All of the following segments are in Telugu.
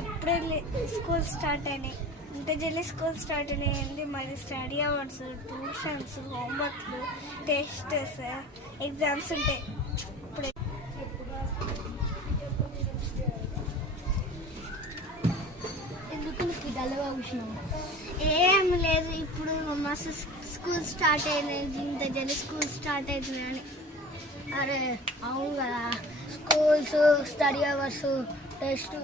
ఇప్పుడే స్కూల్ స్టార్ట్ అయినాయి. ఇంత జల్లి స్కూల్ స్టార్ట్ అయినాయి. మరి స్టడీ అవర్స్, ట్యూషన్స్, హోంవర్క్లు, టెస్ట్స్, ఎగ్జామ్స్ ఉంటాయి. ఇప్పుడు ఏం లేదు, ఇప్పుడు మస్తు స్కూల్ స్టార్ట్ అయినాయి. ఇంత జల్లి స్కూల్ స్టార్ట్ అవుతున్నాయని. అరే అవును కదా, స్కూల్స్, స్టడీ అవర్స్, టెస్ట్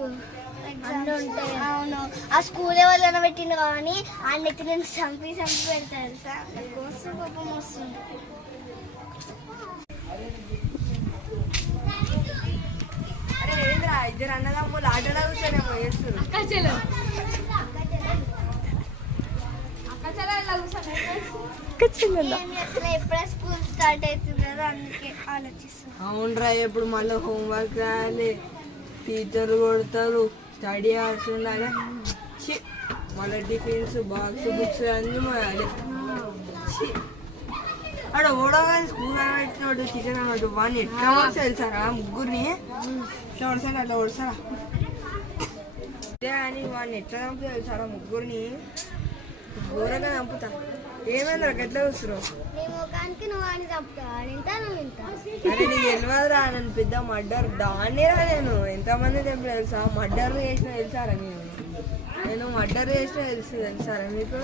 అన్నీ ఉంటాయి. అవును, ఆ స్కూల్ ఎవరైనా పెట్టిండు కానీ ఆ నెత్తి నుంచి చంపి పెడతారు సార్. కోసం కోపం వస్తుంది. ఇద్దరు అన్నదమ్ములు ఆటలో కూర్చోనేమో చేస్తారు. ఎప్పుడే స్కూల్ స్టార్ట్ అవుతుంది కదా, అందుకే ఆలోచిస్తాను. అవునరా, ఎప్పుడు మళ్ళీ హోంవర్క్ రాయాలి, టీచర్ కొడతారు, స్టడీ అవర్స్ ఉండాలి, మళ్ళీ టిఫిన్స్, బాక్స్, బుక్స్ అన్నీ మోయాలి. అక్కడ ఓడగానే స్కూల్ పెట్టినోడు, టీచర్ అన్నట్టు వాడిని ఎట్లా ఓడిసి తెలుసారా? ముగ్గురిని ఎట్లా ఓడిసాను అట్లా ఓడిసారా? అని వాడిని ఎట్లా చంపు తెలుసారా? ముగ్గురిని ఘోరంగా చంపుతా. ఏమైందిరా ఎట్లా చూస్తున్నావు? అరే నీకు తెలియదురా, నేను పెద్ద మర్డర్ దాన్నిరా. నేను ఎంతమంది చంపి తెలుసా? మర్డర్ చేసిన తెలుసారా? నేను మర్డర్ చేసిన తెలుసారా మీకు?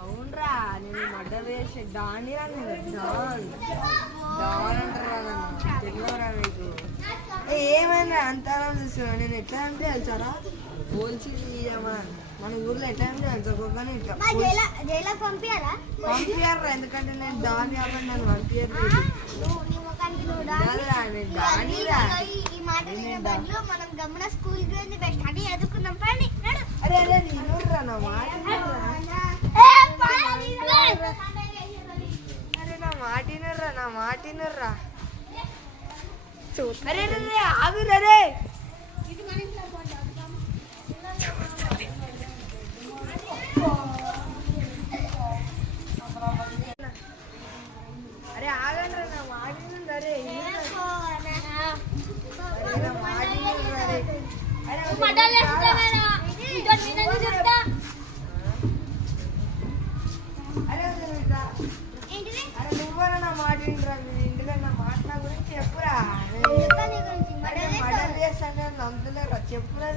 అవునరా, నేను మర్డర్ చేసిన దాన్నిరా. నేను డాన్ అంటారా? నన్ను తెలియదురా మీకు? ఏమైనా అంతా చూస్తున్నావు? నేను ఎట్లా అంటే తెలుసారా? పోల్చి మన ఊర్లో ఎట్లా అంటే తెలుసా? ఇట్లా పంపించారా? ఎందుకంటే నేను దాని కాబట్టి నన్ను పంపించలేదు. అరే అరే నీనుర్రా నా మాట, అరే నా మాటినుర్రా. అరే ఆగురా రే. అరే ఆగండ్రా, నా మాటినుండ్రా రే. నువ్వరా నా మాటిండ్రా? ఇంటిలో నా మాట గురించి చెప్పురా. మర్డర్ చేస్తాను నమ్ముతున్నారా? చెప్పురా.